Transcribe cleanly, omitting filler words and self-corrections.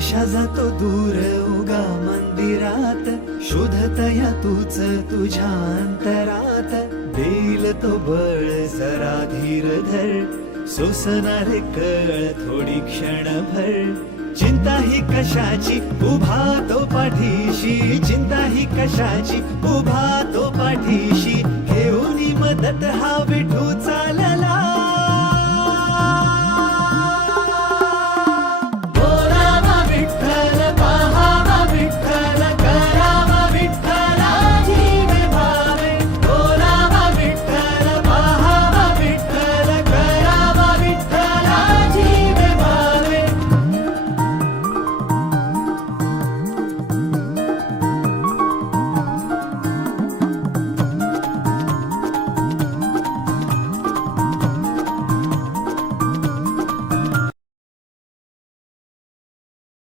वर्षा जातो दूर उगा मंदिरात, शोधतया तूच तुझ्या अंतरात. देईल तो बळ जरा धीर धर, सोसणारे कळ थोडी क्षणभर. चिंता ही कशाची उभा तो पाठीशी, चिंता ही कशाची उभा तो पाठीशी. घेऊन मदत हा विठू चालला.